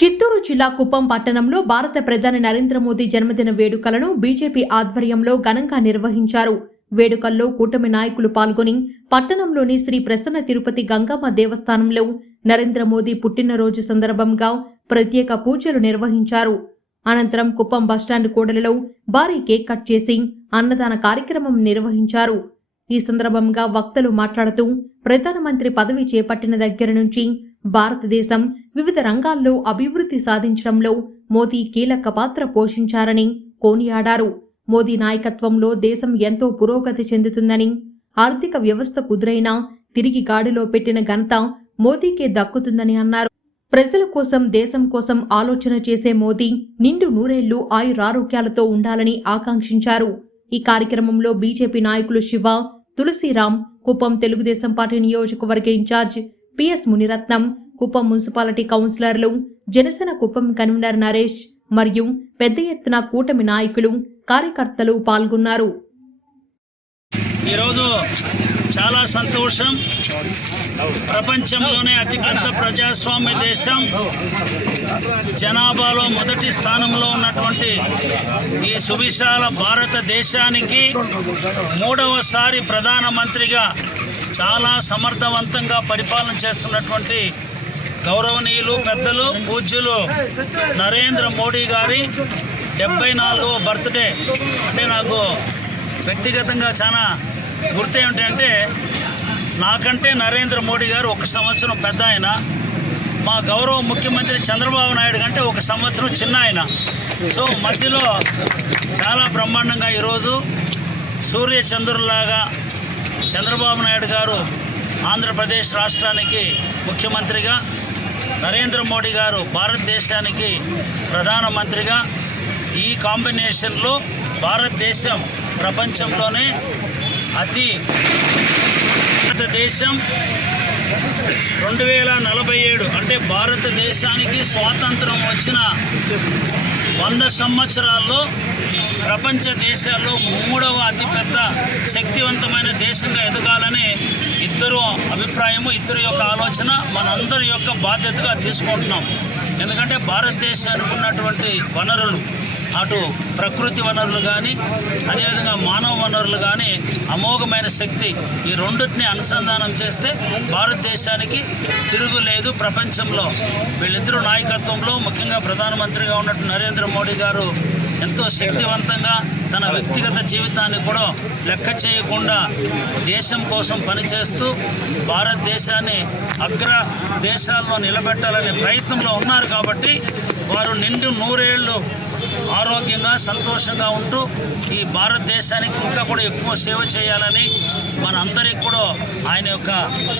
చిత్తూరు జిల్లా కుప్పం పట్టణంలో భారత ప్రధాని నరేంద్ర మోదీ జన్మదిన వేడుకలను బీజేపీ ఆధ్వర్యంలో ఘనంగా నిర్వహించారు. వేడుకల్లో కూటమి నాయకులు పాల్గొని పట్టణంలోని శ్రీ ప్రసన్న తిరుపతి గంగమ్మ దేవస్థానంలో నరేంద్ర మోదీ పుట్టినరోజు సందర్భంగా ప్రత్యేక పూజలు నిర్వహించారు. అనంతరం కుప్పం బస్టాండ్ కూడలిలో భారీ కేక్ కట్ చేసి అన్నదాన కార్యక్రమం నిర్వహించారు. ఈ సందర్భంగా వక్తలు మాట్లాడుతూ ప్రధానమంత్రి పదవి చేపట్టిన దగ్గర నుంచి భారతదేశం వివిధ రంగాల్లో అభివృద్ధి సాధించడంలో మోదీ కీలక పాత్ర పోషించారని కొనియాడారు. మోదీ నాయకత్వంలో దేశం ఎంతో పురోగతి చెందుతుందని, ఆర్థిక వ్యవస్థ కుదురైనా తిరిగి గాడిలో పెట్టిన ఘనత మోదీకే దక్కుతుందని అన్నారు. ప్రజల కోసం, దేశం కోసం ఆలోచన చేసే మోదీ నిండు నూరేళ్లు ఆయురారోగ్యాలతో ఉండాలని ఆకాంక్షించారు. ఈ కార్యక్రమంలో బీజేపీ నాయకులు శివ, తులసిరామ్, కుప్పం తెలుగుదేశం పార్టీ నియోజకవర్గ incharge PS Muniratnam, Kuppam municipality కౌన్సిలర్లు, జనసేన కుప్పం కన్వీనర్ నరేష్ మరియు పెద్ద ఎత్తున కూటమి నాయకులు, కార్యకర్తలు పాల్గొన్నారు. ఈరోజు చాలా సంతోషం. ప్రపంచంలోనే అతిపెద్ద ప్రజాస్వామ్య దేశం, జనాభాలో మొదటి స్థానంలో ఉన్నటువంటి ఈ సువిశాల భారతదేశానికి మూడవసారి ప్రధానమంత్రిగా చాలా సమర్థవంతంగా పరిపాలన చేస్తున్నటువంటి గౌరవనీయులు, పెద్దలు, పూజ్యులు నరేంద్ర మోడీ గారి 74వ బర్త్డే. అంటే నాకు వ్యక్తిగతంగా చాలా గుర్తు ఏమిటంటే, నాకంటే నరేంద్ర మోడీ గారు 1 సంవత్సరం పెద్ద ఆయన, మా గౌరవ ముఖ్యమంత్రి చంద్రబాబు నాయుడు కంటే 1 సంవత్సరం చిన్న ఆయన. సో మధ్యలో చాలా బ్రహ్మాండంగా ఈరోజు సూర్య చంద్రులాగా చంద్రబాబు నాయుడు గారు ఆంధ్రప్రదేశ్ రాష్ట్రానికి ముఖ్యమంత్రిగా, నరేంద్ర మోడీ గారు భారతదేశానికి ప్రధానమంత్రిగా, ఈ కాంబినేషన్లో భారతదేశం ప్రపంచంలోనే భారతదేశం 2047 అంటే భారతదేశానికి స్వాతంత్రం వచ్చిన 100 సంవత్సరాల్లో ప్రపంచ దేశాల్లో 3వ అతిపెద్ద శక్తివంతమైన దేశంగా ఎదగాలని ఇద్దరు అభిప్రాయము, ఇద్దరు యొక్క ఆలోచన మనందరి యొక్క బాధ్యతగా తీసుకుంటున్నాం. ఎందుకంటే భారతదేశానికి ఉన్నటువంటి వనరులు, అటు ప్రకృతి వనరులు కానీ, అదేవిధంగా మానవ వనరులు కానీ అమోఘమైన శక్తి, ఈ రెండింటిని అనుసంధానం చేస్తే భారతదేశానికి తిరుగులేదు ప్రపంచంలో. వీళ్ళిద్దరూ నాయకత్వంలో, ముఖ్యంగా ప్రధానమంత్రిగా ఉన్నట్టు నరేంద్ర మోడీ గారు ఎంతో శక్తివంతంగా తన వ్యక్తిగత జీవితాన్ని కూడా లెక్క చేయకుండా దేశం కోసం పనిచేస్తూ భారతదేశాన్ని అగ్ర దేశాల్లో నిలబెట్టాలనే ప్రయత్నంలో ఉన్నారు. కాబట్టి వారు నిండు నూరేళ్లు ఆరోగ్యంగా, సంతోషంగా ఉంటూ ఈ భారతదేశానికి ఇంకా కూడా ఎక్కువ సేవ చేయాలని, మనందరికీ కూడా ఆయన యొక్క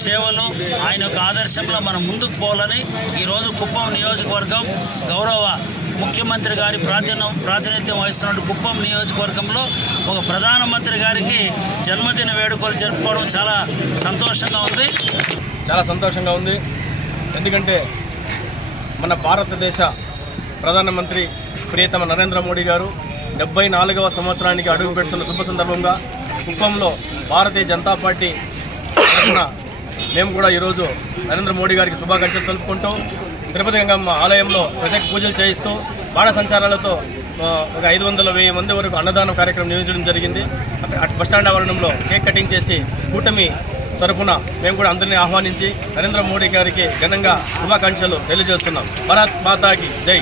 సేవలు, ఆయన యొక్క ఆదర్శంలో మనం ముందుకు పోవాలని ఈరోజు కుప్పం నియోజకవర్గం గౌరవ ముఖ్యమంత్రి గారి ప్రాతినిధ్యం వహిస్తున్న కుప్పం నియోజకవర్గంలో ఒక ప్రధానమంత్రి గారికి జన్మదిన వేడుకలు జరుపుకోవడం చాలా సంతోషంగా ఉంది. చాలా సంతోషంగా ఉంది. ఎందుకంటే మన భారతదేశ ప్రధానమంత్రి ప్రియతమ నరేంద్ర మోడీ గారు 74వ సంవత్సరానికి అడుగు పెడుతున్న శుభ సందర్భంగా కుప్పంలో భారతీయ జనతా పార్టీ తరఫున మేము కూడా ఈరోజు నరేంద్ర మోడీ గారికి శుభాకాంక్షలు తెలుపుకుంటూ తిరుపతి గంగమ్మ ఆలయంలో ప్రత్యేక పూజలు చేయిస్తూ బాణ సంచారాలతో ఒక 500-1000 మంది వరకు అన్నదానం కార్యక్రమం నిర్వహించడం జరిగింది. బస్టాండ్ ఆవరణంలో కేక్ కటింగ్ చేసి కూటమి తరఫున మేము కూడా అందరినీ ఆహ్వానించి నరేంద్ర మోడీ గారికి ఘనంగా శుభాకాంక్షలు తెలియజేస్తున్నాం. భారత్ మాతాకి జై.